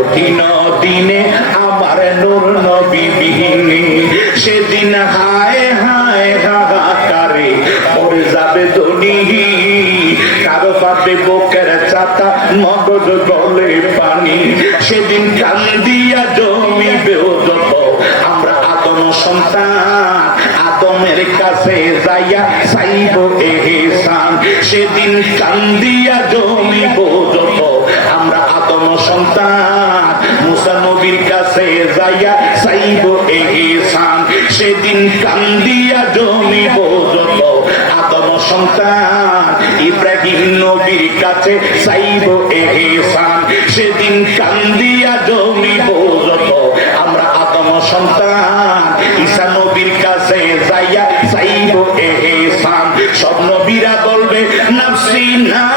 কঠিন দিনে আমার নূর নবী বিহীনে সেদিন হায় হায় হাহাকারে মরে যাবে ধনী কারো পাবে বুকের চাতা মগজ গলে পানি সেদিন কান্দিয়া জমিবে যত আমরা আদম সন্তান আদমের কাছে যাইয়া চাইব এহসান সেদিন কান্দিয়া জমিব যত আমরা আদম সন্তান মুসা নবীর কাছে যাইয়া চাইব এহসান সেদিন কান্দিয়া জমিব যত আদম সন্তান ইব্রাহিম নবীর কাছে চাইব এহসান সেদিন কান্দিয়া জমিব যত আমরা আদম সন্তান ঈসা নবীর কাছে যাইয়া চাইব এহসান সব নবীরা বলবে নাফসি না